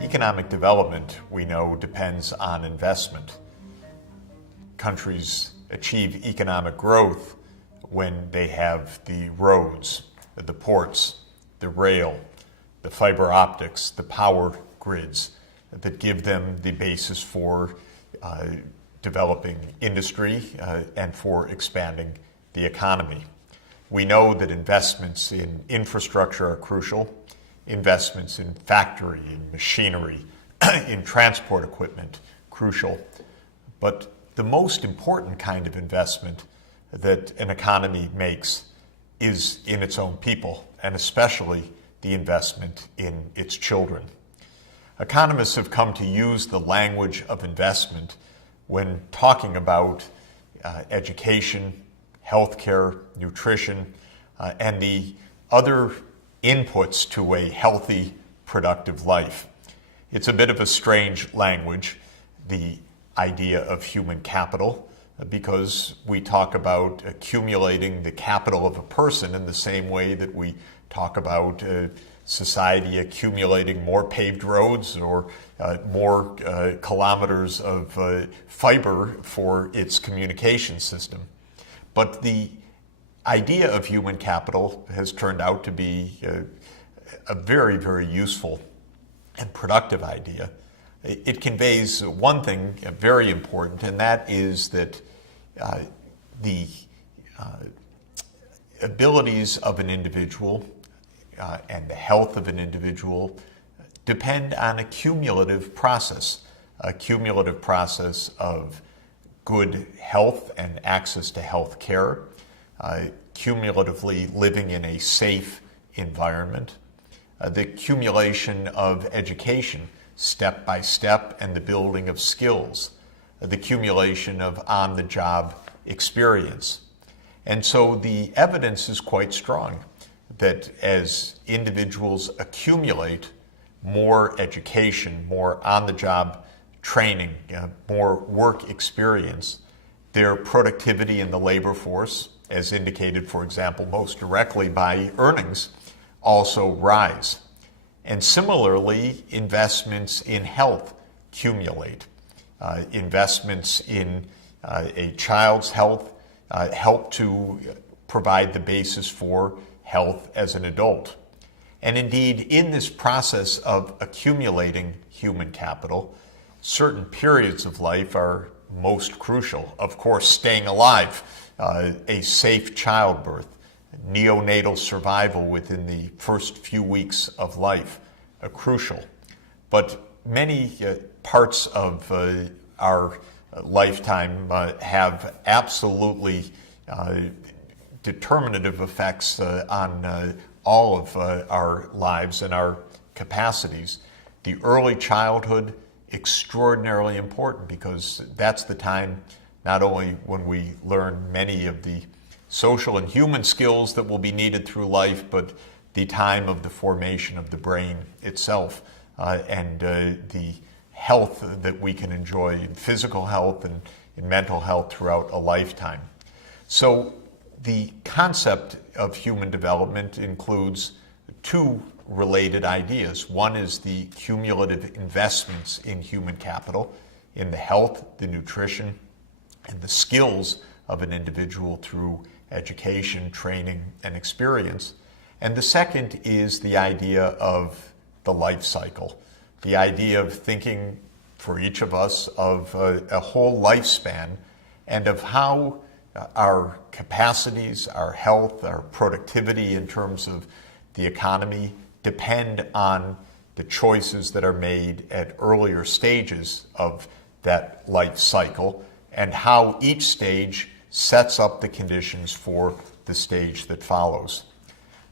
Economic development, we know, depends on investment. Countries achieve economic growth when they have the roads, the ports, the rail, the fiber optics, the power grids that give them the basis for developing industry and for expanding the economy. We know that investments in infrastructure are crucial. Investments in factory, in machinery, in transport equipment, crucial. But the most important kind of investment that an economy makes is in its own people, and especially the investment in its children. Economists have come to use the language of investment when talking about education, healthcare, nutrition, and the other inputs to a healthy, productive life. It's a bit of a strange language, the idea of human capital, because we talk about accumulating the capital of a person in the same way that we talk about society accumulating more paved roads or more kilometers of fiber for its communication system. But the idea of human capital has turned out to be a very, very useful and productive idea. It conveys one thing very important, and that is that the abilities of an individual and the health of an individual depend on a cumulative process of good health and access to health care, cumulatively living in a safe environment, the accumulation of education step by step and the building of skills, the accumulation of on-the-job experience. And so the evidence is quite strong that as individuals accumulate more education, more on-the-job training, more work experience, their productivity in the labor force, as indicated, for example, most directly by earnings, also rise. And similarly, investments in health accumulate. Investments in a child's health help to provide the basis for health as an adult. And indeed, in this process of accumulating human capital, certain periods of life are most crucial. Of course, staying alive, a safe childbirth, neonatal survival within the first few weeks of life are crucial. But many parts of our lifetime have absolutely determinative effects on all of our lives and our capacities. The early childhood, extraordinarily important, because that's the time not only when we learn many of the social and human skills that will be needed through life, but the time of the formation of the brain itself and the health that we can enjoy in physical health and in mental health throughout a lifetime. So the concept of human development includes two related ideas. One is the cumulative investments in human capital, in the health, the nutrition, and the skills of an individual through education, training, and experience. And the second is the idea of the life cycle, the idea of thinking for each of us of a whole lifespan and of how our capacities, our health, our productivity in terms of the economy depend on the choices that are made at earlier stages of that life cycle and how each stage sets up the conditions for the stage that follows.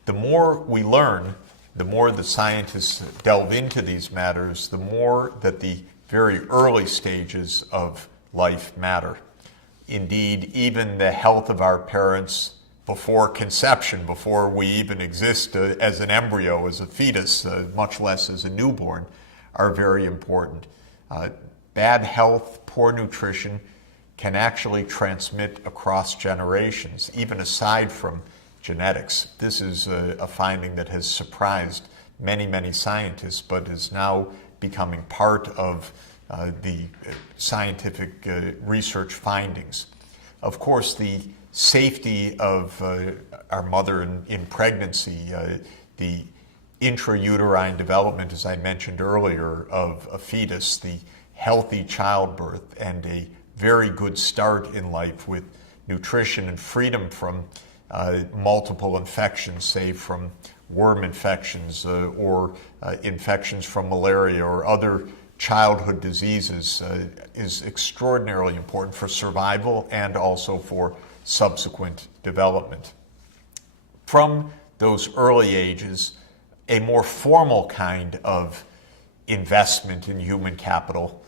The more we learn, the more the scientists delve into these matters, the more that the very early stages of life matter. Indeed, even the health of our parents before conception, before we even exist as an embryo, as a fetus, much less as a newborn, are very important. Bad health, poor nutrition can actually transmit across generations, even aside from genetics. This is a finding that has surprised many, many scientists, but is now becoming part of the scientific research findings. Of course, the safety of our mother in pregnancy, the intrauterine development, as I mentioned earlier, of a fetus, the healthy childbirth, and a very good start in life with nutrition and freedom from multiple infections, say from worm infections or infections from malaria or other childhood diseases, is extraordinarily important for survival and also for subsequent development. From those early ages, a more formal kind of investment in human capital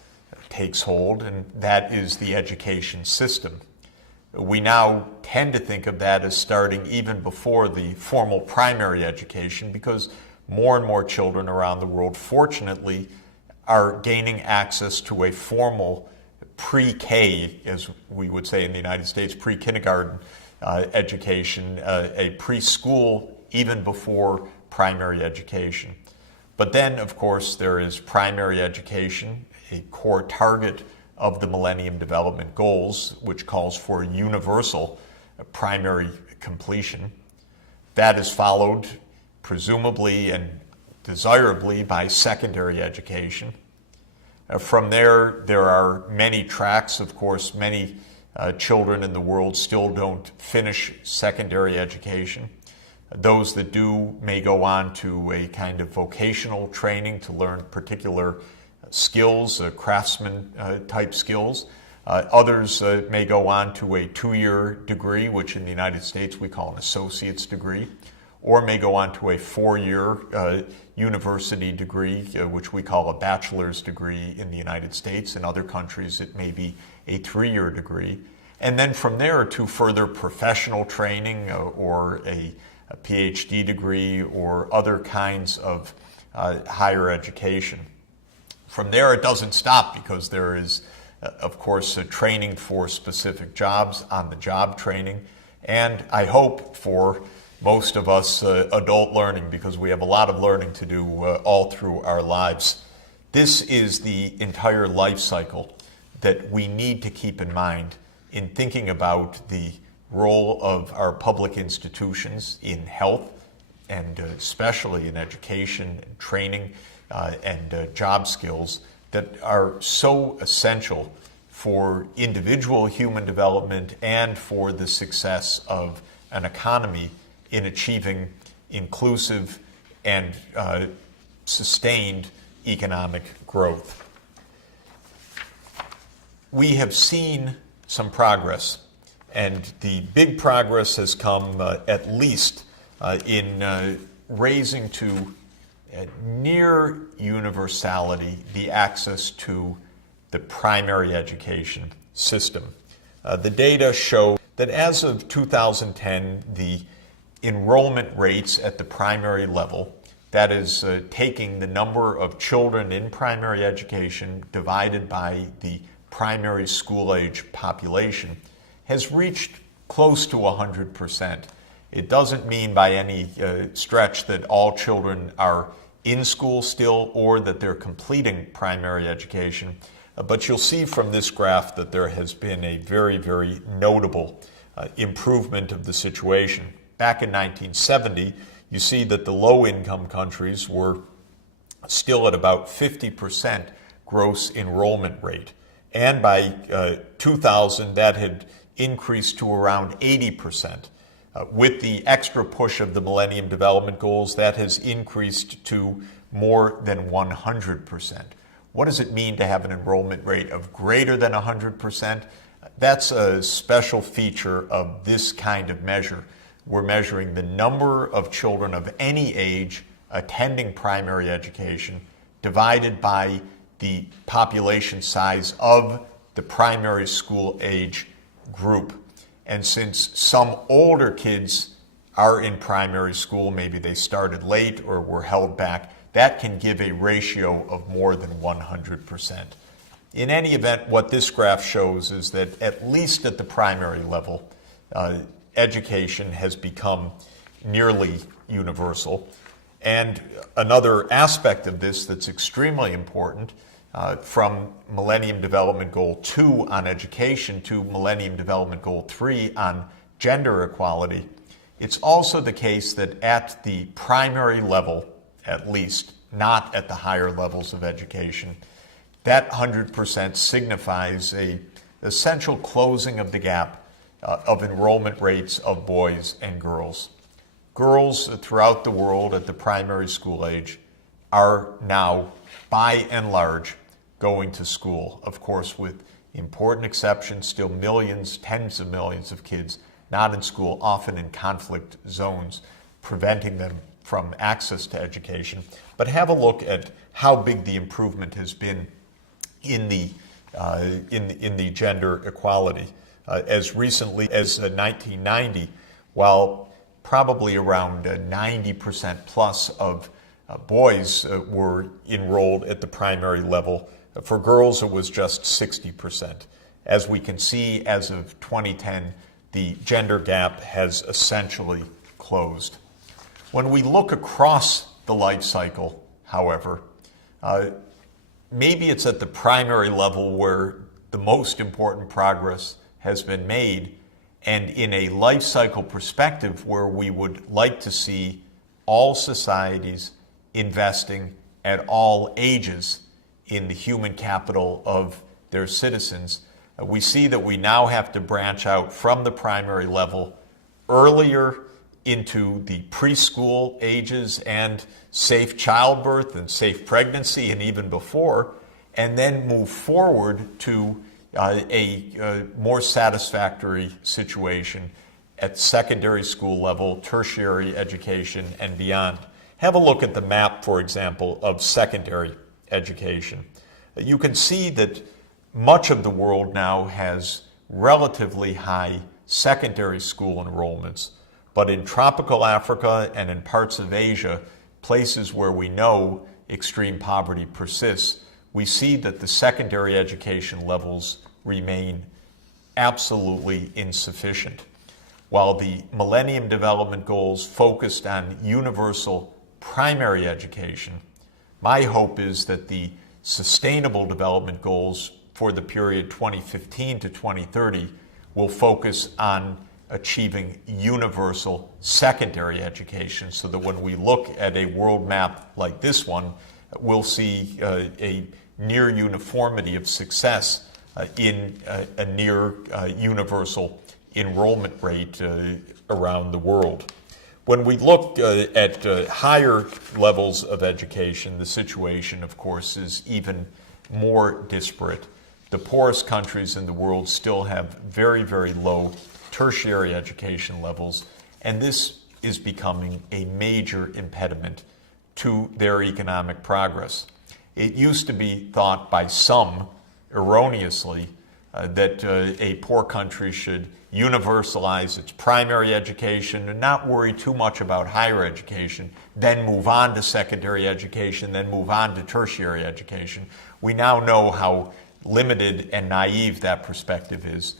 takes hold, and that is the education system. We now tend to think of that as starting even before the formal primary education, because more and more children around the world, fortunately, are gaining access to a formal pre-K, as we would say in the United States, pre-kindergarten education, a preschool even before primary education. But then, of course, there is primary education, a core target of the Millennium Development Goals, which calls for universal primary completion. That is followed, presumably and desirably, by secondary education. From there are many tracks. Of course, many children in the world still don't finish secondary education. Those that do may go on to a kind of vocational training to learn particular skills, craftsman type skills. Others may go on to a 2-year degree, which in the United States we call an associate's degree, or may go on to a 4-year university degree, which we call a bachelor's degree in the United States. In other countries, it may be a 3-year degree. And then from there to further professional training or a PhD degree or other kinds of higher education. From there, it doesn't stop, because there is, of course, training for specific jobs, on-the-job training, and I hope for most of us adult learning, because we have a lot of learning to do all through our lives. This is the entire life cycle that we need to keep in mind in thinking about the role of our public institutions in health, and especially in education and training and job skills that are so essential for individual human development and for the success of an economy in achieving inclusive and sustained economic growth. We have seen some progress, and the big progress has come at least in raising to near universality the access to the primary education system. The data show that as of 2010, the enrollment rates at the primary level, that is taking the number of children in primary education divided by the primary school age population, has reached close to 100%. It doesn't mean by any stretch that all children are in school still or that they're completing primary education, but you'll see from this graph that there has been a very, very notable improvement of the situation. Back in 1970, you see that the low-income countries were still at about 50% gross enrollment rate, and by 2000 that had increased to around 80%. With the extra push of the Millennium Development Goals, that has increased to more than 100%. What does it mean to have an enrollment rate of greater than 100%? That's a special feature of this kind of measure. We're measuring the number of children of any age attending primary education divided by the population size of the primary school age group. And since some older kids are in primary school, maybe they started late or were held back, that can give a ratio of more than 100%. In any event, what this graph shows is that at least at the primary level, education has become nearly universal. And another aspect of this that's extremely important, from Millennium Development Goal 2 on education to Millennium Development Goal 3 on gender equality, it's also the case that at the primary level, at least, not at the higher levels of education, that 100% signifies a essential closing of the gap of enrollment rates of boys and girls. Girls throughout the world at the primary school age are now, by and large, going to school. Of course, with important exceptions, still millions, tens of millions of kids not in school, often in conflict zones, preventing them from access to education. But have a look at how big the improvement has been in the gender equality. As recently as 1990, while probably around 90% plus of boys were enrolled at the primary level, for girls it was just 60%. As we can see, as of 2010, the gender gap has essentially closed. When we look across the life cycle, however, maybe it's at the primary level where the most important progress has been made, and in a life cycle perspective where we would like to see all societies investing at all ages in the human capital of their citizens, we see that we now have to branch out from the primary level earlier into the preschool ages and safe childbirth and safe pregnancy and even before, and then move forward to a more satisfactory situation at secondary school level, tertiary education, and beyond. Have a look at the map, for example, of secondary education. You can see that much of the world now has relatively high secondary school enrollments, but in tropical Africa and in parts of Asia, places where we know extreme poverty persists, we see that the secondary education levels remain absolutely insufficient. While the Millennium Development Goals focused on universal primary education, my hope is that the Sustainable Development Goals for the period 2015 to 2030 will focus on achieving universal secondary education, so that when we look at a world map like this one, we'll see a near uniformity of success in a near universal enrollment rate around the world. When we look at higher levels of education, the situation, of course, is even more disparate. The poorest countries in the world still have very, very low tertiary education levels, and this is becoming a major impediment to their economic progress. It used to be thought by some, erroneously, that a poor country should universalize its primary education and not worry too much about higher education, then move on to secondary education, then move on to tertiary education. We now know how limited and naive that perspective is.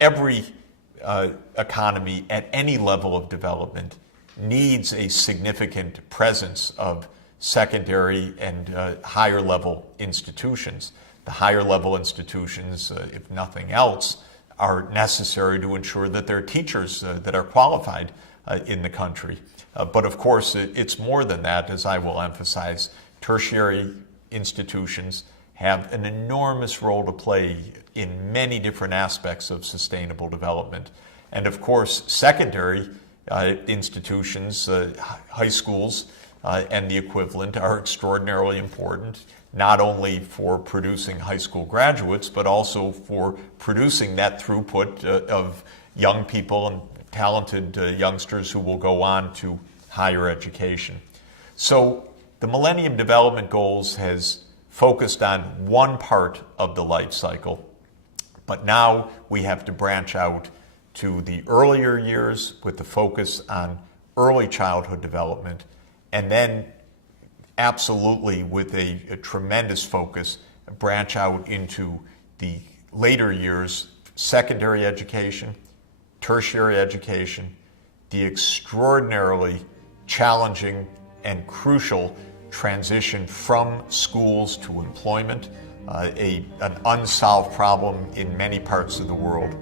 Every economy at any level of development needs a significant presence of secondary and higher level institutions. The higher level institutions, if nothing else, are necessary to ensure that there are teachers that are qualified in the country. But of course, it's more than that, as I will emphasize. Tertiary institutions have an enormous role to play in many different aspects of sustainable development. And of course, secondary institutions, high schools, and the equivalent are extraordinarily important, not only for producing high school graduates, but also for producing that throughput of young people and talented youngsters who will go on to higher education. So the Millennium Development Goals has focused on one part of the life cycle, but now we have to branch out to the earlier years with the focus on early childhood development, and then absolutely with a tremendous focus branch out into the later years, secondary education, tertiary education, the extraordinarily challenging and crucial transition from schools to employment, an unsolved problem in many parts of the world.